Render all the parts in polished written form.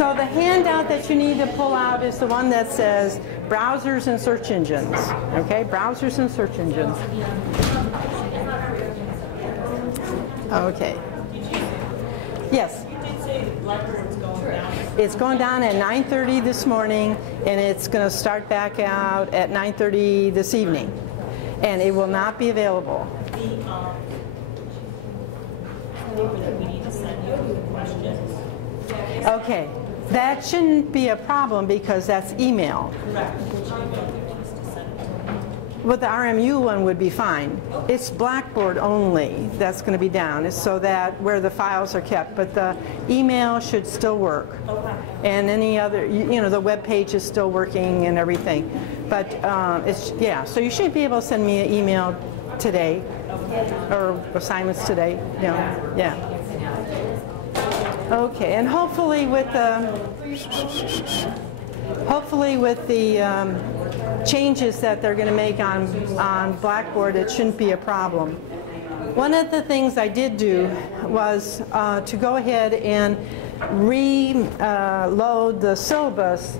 So the handout that you need to pull out is the one that says browsers and search engines. Okay, browsers and search engines. Okay. Yes? You did say the Blackboard's going down. It's going down at 9:30 this morning, and it's going to start back out at 9:30 this evening. And it will not be available. The paper that we need to send you with the questions. Okay. That shouldn't be a problem because that's email. Correct. Which email do you want us to send it to? Well, the RMU one would be fine. It's Blackboard only that's going to be down. It's so that where the files are kept. But the email should still work. Okay. And any other, you know, the web page is still working and everything. But it's, yeah, so you should be able to send me an email today or assignments today. Yeah. Yeah. Okay, and hopefully with the changes that they're going to make on Blackboard, it shouldn't be a problem. One of the things I did do was to go ahead and reload the syllabus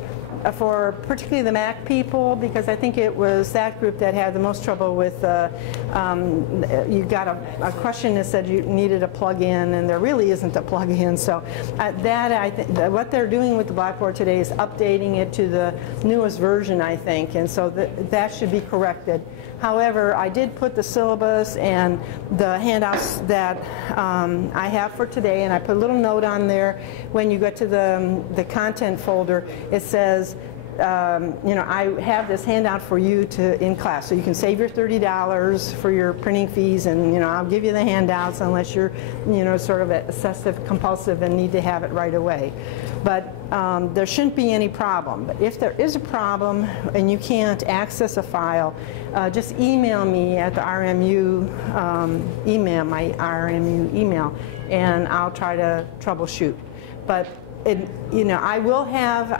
for particularly the Mac people, because I think it was that group that had the most trouble with, you got a question that said you needed a plug-in, and there really isn't a plug-in. So what they're doing with the Blackboard today is updating it to the newest version, I think, and so that should be corrected. However, I did put the syllabus and the handouts that I have for today, and I put a little note on there. When you get to the content folder, it says, you know, I have this handout for you in class, so you can save your $30 for your printing fees, and you know, I'll give you the handouts unless you're, you know, sort of obsessive compulsive and need to have it right away. But there shouldn't be any problem. But if there is a problem and you can't access a file, just email me at the RMU email, my RMU email, and I'll try to troubleshoot. But you know, I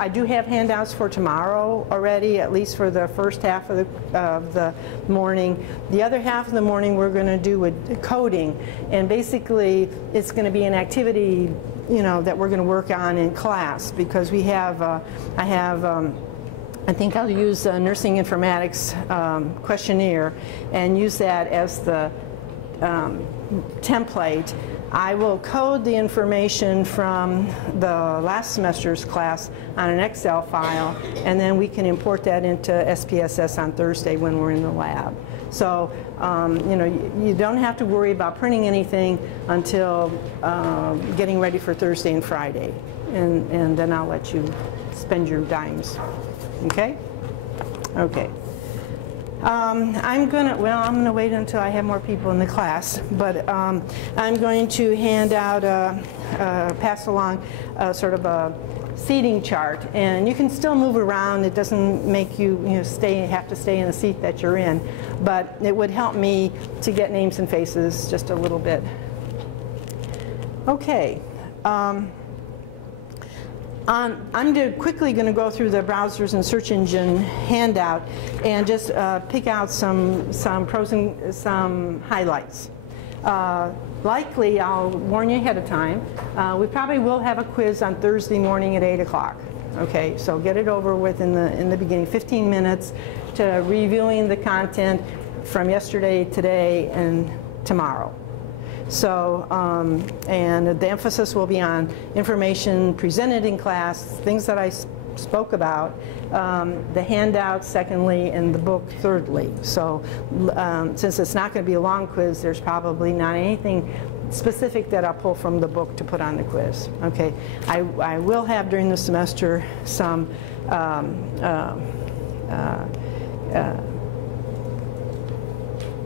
do have handouts for tomorrow already, at least for the first half of the morning. The other half of the morning we're going to do with coding, and basically it's going to be an activity, you know, that we're going to work on in class, because we have, I think I'll use the nursing informatics questionnaire and use that as the template. I will code the information from the last semester's class on an Excel file, and then we can import that into SPSS on Thursday when we're in the lab. So, you know, you don't have to worry about printing anything until getting ready for Thursday and Friday, and then I'll let you spend your dimes. Okay? Okay. I'm gonna wait until I have more people in the class, but I'm going to hand out, pass along sort of a seating chart, and you can still move around. It doesn't make you, have to stay in the seat that you're in, but it would help me to get names and faces just a little bit. Okay. I'm quickly going to go through the browsers and search engine handout and just pick out some pros and some highlights. Likely, I'll warn you ahead of time, we probably will have a quiz on Thursday morning at 8 o'clock. Okay, so get it over with in the beginning, 15 minutes to reviewing the content from yesterday, today, and tomorrow. So, and the emphasis will be on information presented in class, things that I spoke about, the handouts secondly, and the book thirdly. So, since it's not going to be a long quiz, there's probably not anything specific that I'll pull from the book to put on the quiz. Okay, I will have during the semester some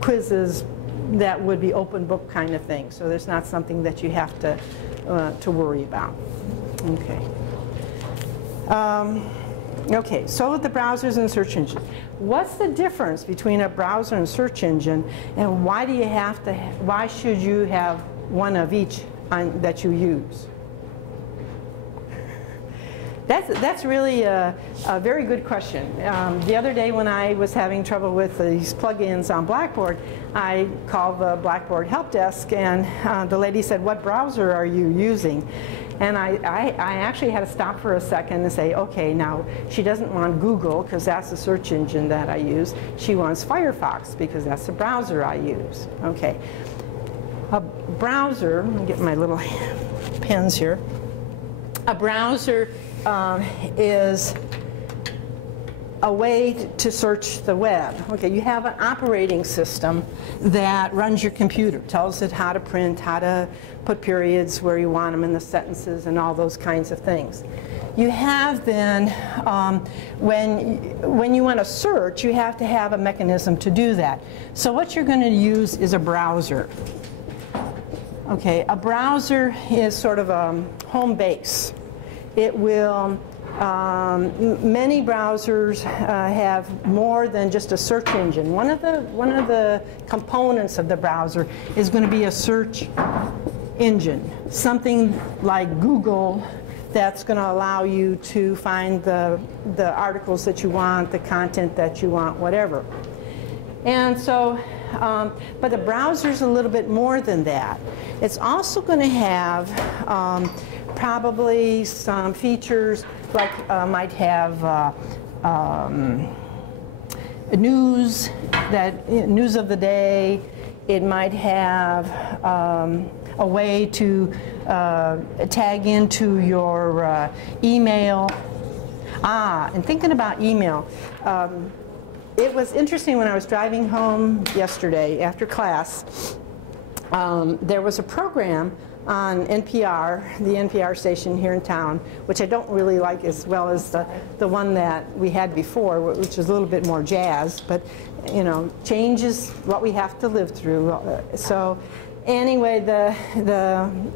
quizzes that would be open book kind of thing. So there's not something that you have to worry about. Okay. Okay, so the browsers and search engines. What's the difference between a browser and search engine, and why do you have to? Why should you have one of each that you use? That's really a very good question. The other day when I was having trouble with these plugins on Blackboard, I called the Blackboard help desk, and the lady said, "What browser are you using?" And I actually had to stop for a second and say, okay, now she doesn't want Google because that's the search engine that I use. She wants Firefox because that's the browser I use. Okay. A browser, let me get my little pens here. A browser is a way to search the web. Okay, you have an operating system that runs your computer, tells it how to print, how to put periods where you want them in the sentences and all those kinds of things. You have then, when you want to search, you have to have a mechanism to do that. So what you're going to use is a browser. Okay, a browser is sort of a home base. It will, many browsers have more than just a search engine. One of the components of the browser is going to be a search engine, something like Google that's going to allow you to find the articles that you want, the content that you want, whatever. And so, but the browser's a little bit more than that. It's also going to have probably some features like might have news of the day. It might have a way to tag into your email. And thinking about email, it was interesting when I was driving home yesterday after class. There was a program on NPR, the NPR station here in town, which I don't really like as well as the one that we had before, which is a little bit more jazz, but you know, change is what we have to live through. So anyway, the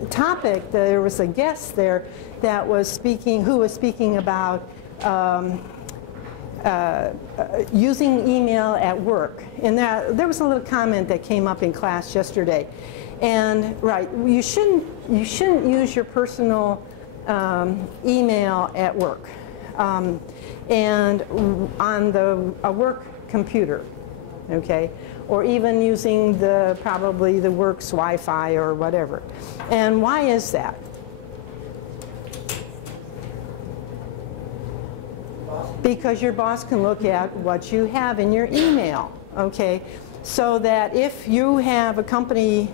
topic, there was a guest there that was speaking, who was speaking about using email at work. And there was a little comment that came up in class yesterday. And right, you shouldn't use your personal email at work and on a work computer, okay, or even using probably the work's Wi-Fi or whatever. And why is that? Because your boss can look at what you have in your email, okay? So that if you have a company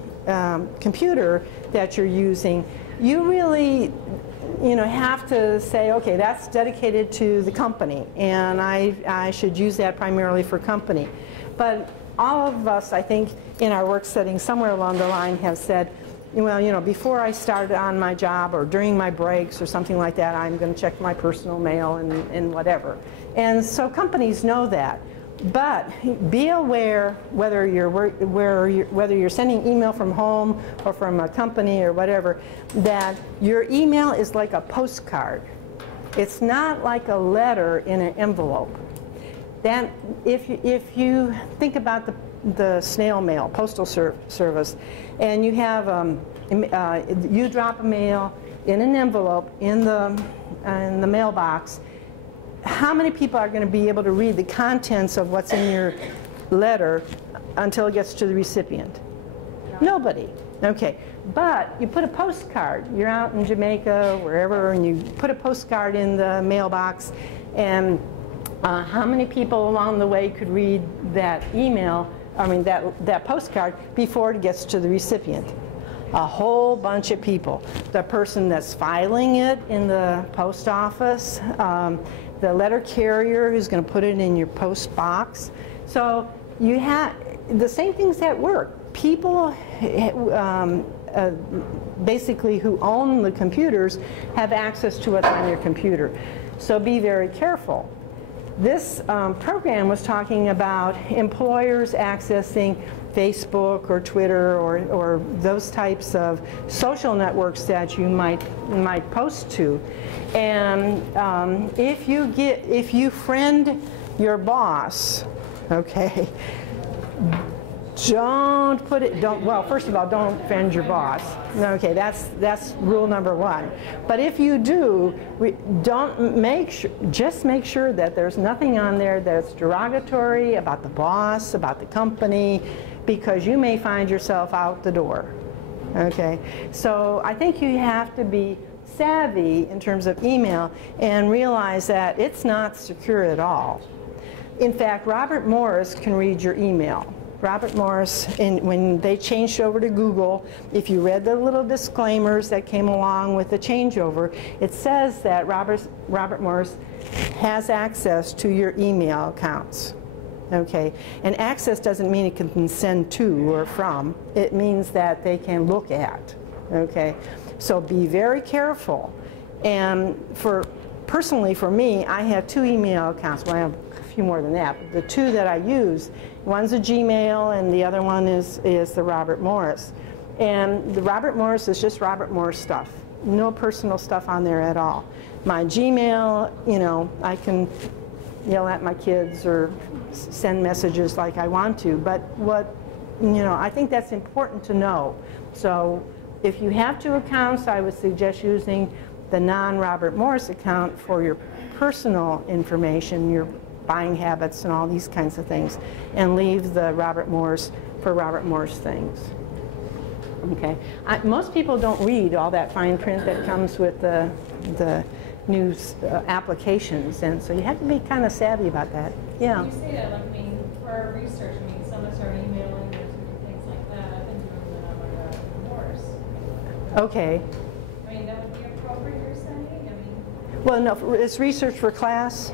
computer that you're using, you really, you know, have to say, okay, that's dedicated to the company, and I should use that primarily for company. But all of us, I think, in our work setting, somewhere along the line have said, well, you know, before I start on my job or during my breaks or something like that, I'm going to check my personal mail and whatever. And so companies know that. But be aware whether you're sending email from home or from a company or whatever, that your email is like a postcard. It's not like a letter in an envelope. Then if you think about the snail mail, postal service, and you have you drop a mail in an envelope in the mailbox, how many people are going to be able to read the contents of what's in your letter until it gets to the recipient? Nobody. Okay. But you put a postcard. You're out in Jamaica, wherever, and you put a postcard in the mailbox, and how many people along the way could read that email, I mean that postcard, before it gets to the recipient? A whole bunch of people. The person that's filing it in the post office, the letter carrier who's going to put it in your post box. So you have the same things at work. People basically who own the computers have access to what's on your computer. So be very careful. This program was talking about employers accessing Facebook or Twitter or those types of social networks that you might post to. And if you friend your boss, okay, well, first of all, don't friend your boss. Okay, that's rule number one. But if you do, just make sure that there's nothing on there that's derogatory about the boss, about the company, because you may find yourself out the door. Okay, so I think you have to be savvy in terms of email and realize that it's not secure at all. In fact, Robert Morris can read your email. Robert Morris, when they changed over to Google, if you read the little disclaimers that came along with the changeover, it says that Robert Morris has access to your email accounts. Okay, and access doesn't mean it can send to or from. It means that they can look at. Okay, so be very careful. And personally for me, I have 2 email accounts. Well, I have a few more than that. But the 2 that I use, one's a Gmail and the other one is the Robert Morris. And the Robert Morris is just Robert Morris stuff. No personal stuff on there at all. My Gmail, you know, I can yell at my kids or send messages like I want to, but I think that's important to know. So if you have 2 accounts, I would suggest using the non-Robert Morris account for your personal information, your buying habits and all these kinds of things, and leave the Robert Morris for Robert Morris things. Okay, most people don't read all that fine print that comes with the news applications, and so you have to be kind of savvy about that. Yeah. You say that, like, I mean, for our research, I mean, some of us are emailing or things like that. I've been doing that on my Morris. Okay. I mean, that would be appropriate, you're saying? I mean, Well, no, it's research for class.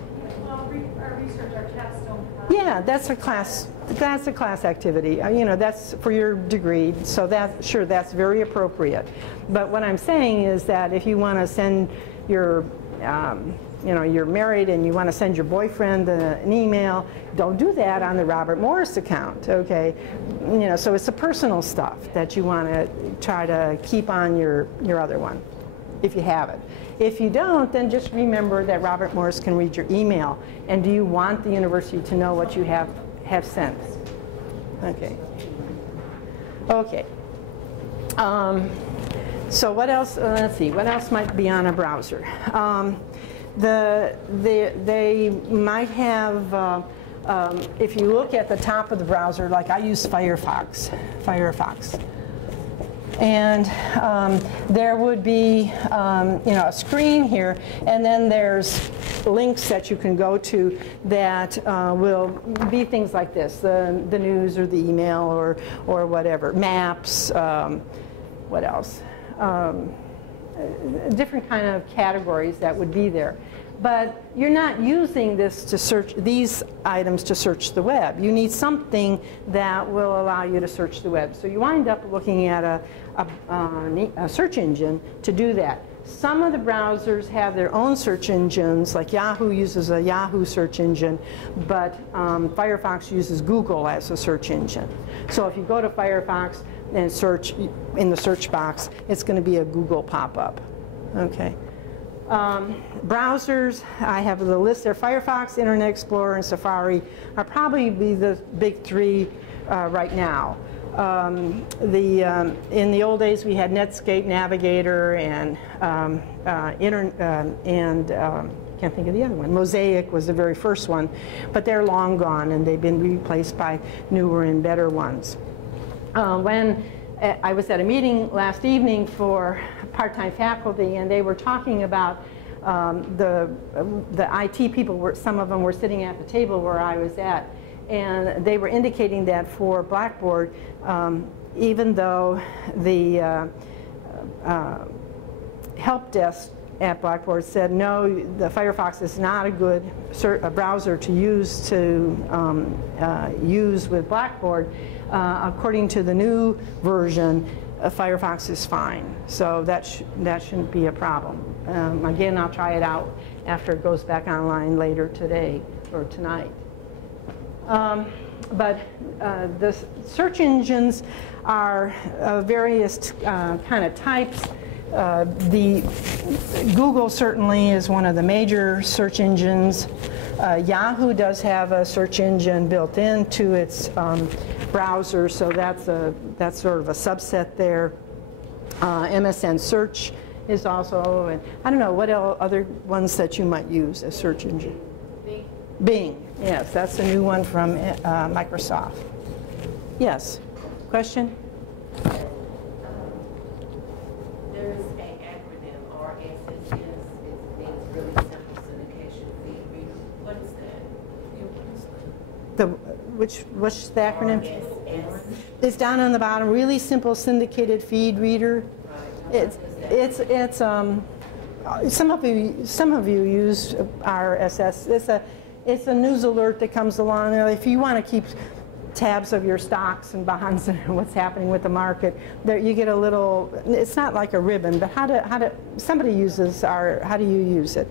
well, our research, our capstone class. Yeah, that's a class. That's a class activity. You know, that's for your degree. So that's very appropriate. But what I'm saying is that if you want to send your you're married and you want to send your boyfriend an email, don't do that on the Robert Morris account, okay? You know, so it's the personal stuff that you want to try to keep on your other one, if you have it. If you don't, then just remember that Robert Morris can read your email. And do you want the university to know what you have sent? Okay. Okay. So what else, let's see, what else might be on a browser? They might have, if you look at the top of the browser, like I use Firefox. And there would be a screen here, and then there's links that you can go to that will be things like this, the news or the email or whatever, maps, what else? Different kind of categories that would be there. But you're not using this to search these items to search the web. You need something that will allow you to search the web. So you wind up looking at a search engine to do that. Some of the browsers have their own search engines, like Yahoo uses a Yahoo search engine, but Firefox uses Google as a search engine. So if you go to Firefox and search in the search box, it's going to be a Google pop-up. Okay. Browsers, I have the list there. Firefox, Internet Explorer, and Safari are probably the big 3 right now. In the old days, we had Netscape, Navigator, and can't think of the other one. Mosaic was the very first one, but they're long gone, and they've been replaced by newer and better ones. When I was at a meeting last evening for part-time faculty, and they were talking about the IT people, some of them were sitting at the table where I was at, and they were indicating that for Blackboard, even though the help desk at Blackboard said, no, the Firefox is not a good browser to use with Blackboard, according to the new version, Firefox is fine. So that shouldn't be a problem. Again, I'll try it out after it goes back online later today or tonight. But the search engines are various kind of types. Google certainly is one of the major search engines. Yahoo does have a search engine built into its browser, so that's sort of a subset there. MSN Search is also, and I don't know what other ones that you might use as search engine. Bing. Bing, yes, that's a new one from Microsoft. Yes, question? There's an acronym, RS What's the acronym? It's down on the bottom. Really simple syndicated feed reader. It's some of you use RSS. It's a news alert that comes along. If you want to keep tabs of your stocks and bonds and what's happening with the market, there you get a little. It's not like a ribbon, but how do you use it?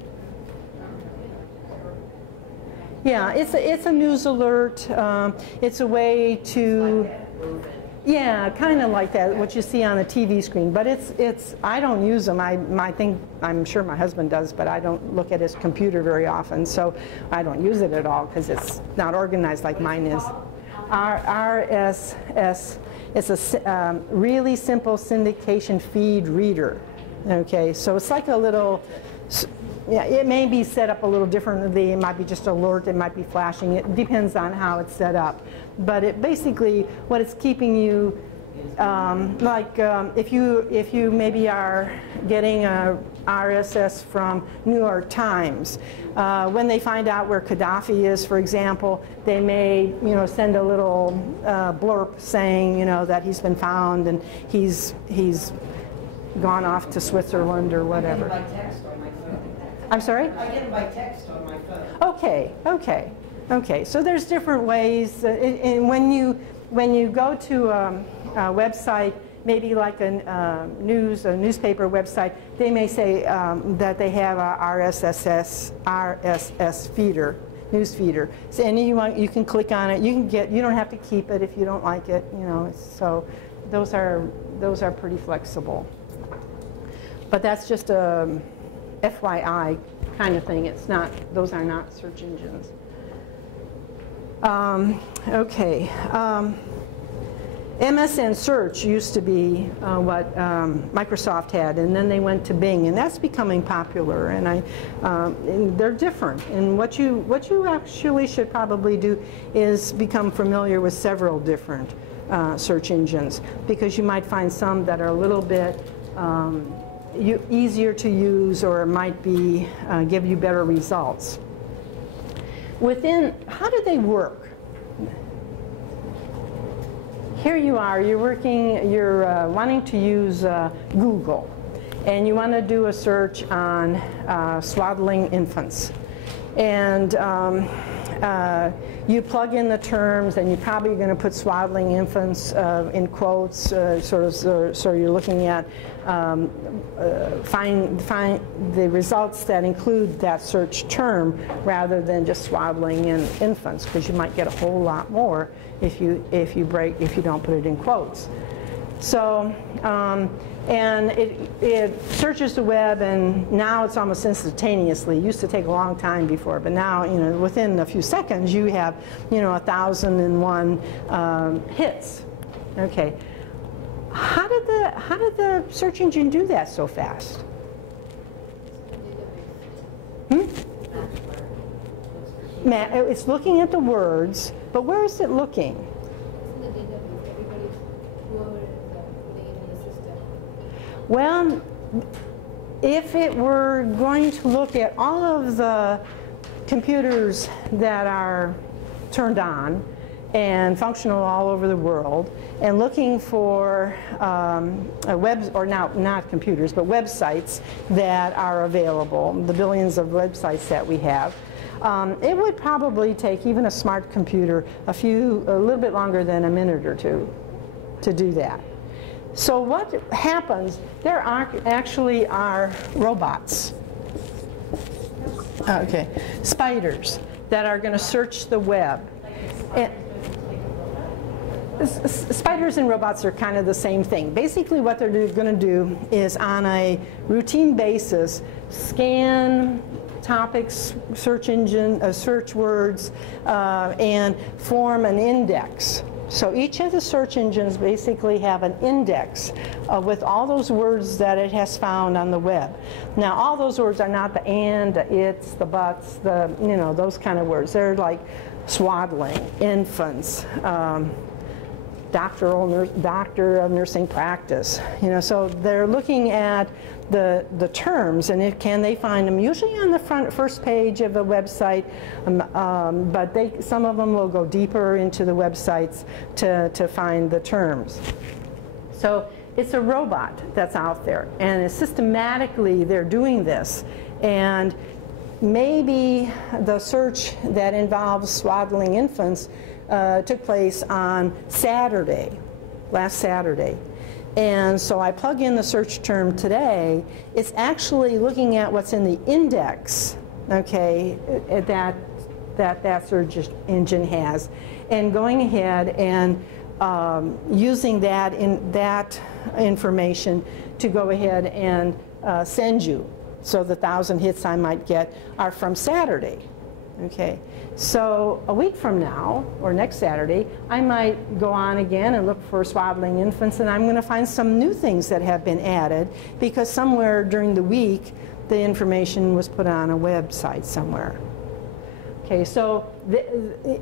Yeah, it's a news alert. It's a way to, yeah, kind of like that, what you see on the TV screen. But I don't use them. I'm sure my husband does, but I don't look at his computer very often, so I don't use it at all because it's not organized like mine is. RSS. It's a really simple syndication feed reader. Okay, so it's like a little. Yeah, it may be set up a little differently. It might be just alert. It might be flashing. It depends on how it's set up. But it basically, what it's keeping you, if you maybe are getting a RSS from New York Times, when they find out where Gaddafi is, for example, they may send a little blurb saying that he's been found and he's gone off to Switzerland or whatever. I get it by text on my phone. I'm sorry? I get it by text on my phone. Okay. So there's different ways. And when you go to a website, maybe like a newspaper website, they may say that they have a RSS feeder, news feeder. So you can click on it. You don't have to keep it if you don't like it. So those are pretty flexible. But that's just a FYI kind of thing. It's not; those are not search engines. Okay. MSN Search used to be what Microsoft had, and then they went to Bing, and that's becoming popular. And they're different. And what you actually should probably do is become familiar with several different search engines, because you might find some that are a little bit easier to use, or might be give you better results. How do they work? Here you are, you're wanting to use Google, and you want to do a search on swaddling infants. And you plug in the terms, and you're probably going to put swaddling infants in quotes, so you're looking at find the results that include that search term rather than just swaddling in infants, because you might get a whole lot more if you don't put it in quotes. So and it searches the web, and now it's almost instantaneously. It used to take a long time before, but now within a few seconds you have 1,001 hits. Okay, how did the search engine do that so fast? It's looking at the words, but where is it looking? Well, if it were going to look at all of the computers that are turned on and functional all over the world, and looking for not computers, but websites that are available, the billions of websites that we have, it would probably take even a smart computer a little bit longer than a minute or two to do that. So what happens, there actually are robots, spiders, that are going to search the web. And spiders and robots are kind of the same thing. Basically what they're going to do is, on a routine basis, scan topics, search words, and form an index. So each of the search engines basically have an index with all those words that it has found on the web. Now, all those words are not the and, the it's, the buts, those kind of words. They're like swaddling, infants, doctor of nursing practice. You know, so they're looking at the terms, and can they find them usually on the first page of a website, but some of them will go deeper into the websites to find the terms. So it's a robot that's out there, and systematically they're doing this. And maybe the search that involves swaddling infants took place on Saturday, last Saturday. And so I plug in the search term today. It's actually looking at what's in the index, okay, that search engine has, and going ahead and using that information to go ahead and send you. So the 1,000 hits I might get are from Saturday. Okay, so a week from now, or next Saturday, I might go on again and look for swaddling infants, and I'm going to find some new things that have been added, because somewhere during the week the information was put on a website somewhere. Okay, so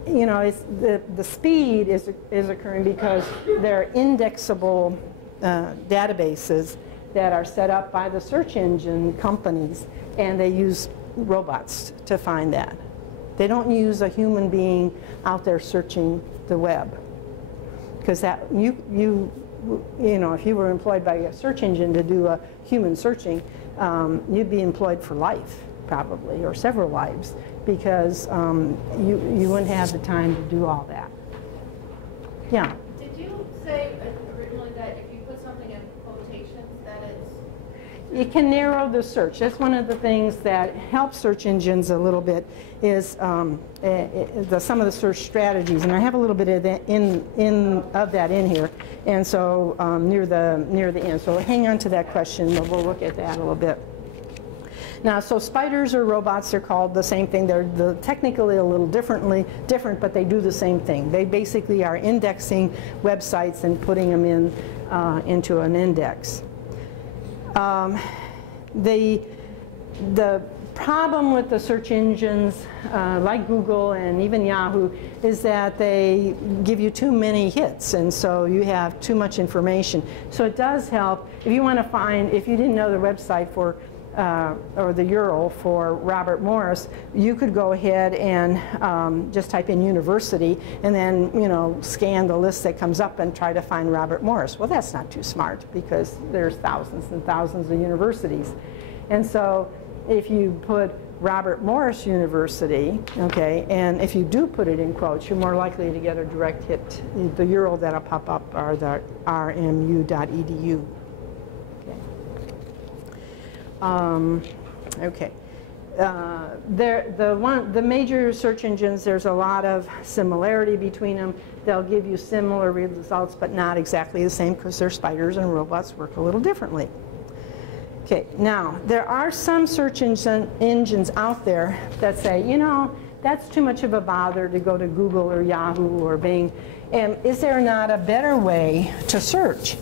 you know, the speed is occurring because they're indexable databases that are set up by the search engine companies, and they use robots to find that. They don't use a human being out there searching the web, because that you know, if you were employed by a search engine to do a human searching, you'd be employed for life probably, or several lives, because you wouldn't have the time to do all that. Yeah. Did you say originally that if you put something in quotations that it's... It can narrow the search. That's one of the things that helps search engines a little bit, is some of the search strategies, and I have a little bit of that in here, and so near the end. So hang on to that question. We'll look at that a little bit. Now, so spiders or robots are called the same thing. They're technically a little different, but they do the same thing. They basically are indexing websites and putting them into an index. The problem with the search engines like Google and even Yahoo is that they give you too many hits, and so you have too much information. So it does help if you want to find, if you didn't know the website for or the URL for Robert Morris, you could go ahead and just type in university and then, you know, scan the list that comes up and try to find Robert Morris. Well, that's not too smart, because there's thousands and thousands of universities. And so if you put Robert Morris University, okay, and if you do put it in quotes, you're more likely to get a direct hit. The URL that'll pop up are the rmu.edu. Okay. The major search engines, there's a lot of similarity between them. They'll give you similar results, but not exactly the same, because their spiders and robots work a little differently. Okay, now there are some search engines out there that say, you know, that's too much of a bother to go to Google or Yahoo or Bing, and is there not a better way to search?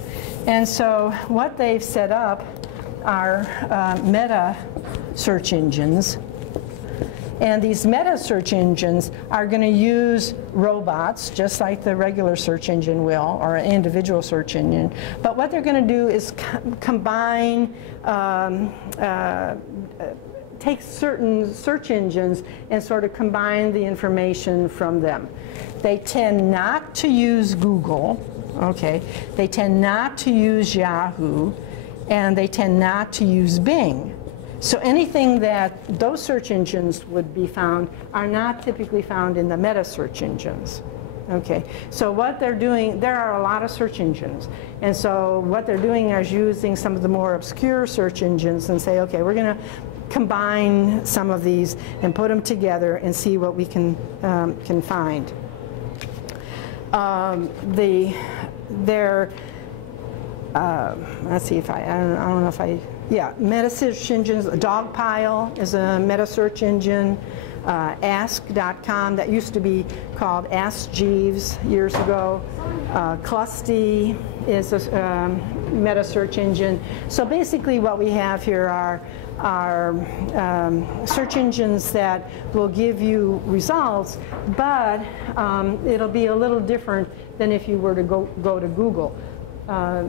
And so what they've set up are meta search engines, and these meta search engines are going to use robots just like the regular search engine will, or an individual search engine, but what they're going to do is combine, take certain search engines and sort of combine the information from them. They tend not to use Google, okay, they tend not to use Yahoo, and they tend not to use Bing. So anything that those search engines would be found are not typically found in the meta search engines. Okay, so what they're doing, there are a lot of search engines, and so what they're doing is using some of the more obscure search engines and say, okay, we're going to combine some of these and put them together and see what we can find. Let's see if I don't know if yeah, meta search engines. Dogpile is a meta search engine. Ask.com, that used to be called Ask Jeeves years ago. Clusty is meta search engine. So basically what we have here are search engines that will give you results, but it'll be a little different than if you were to go to Google. Or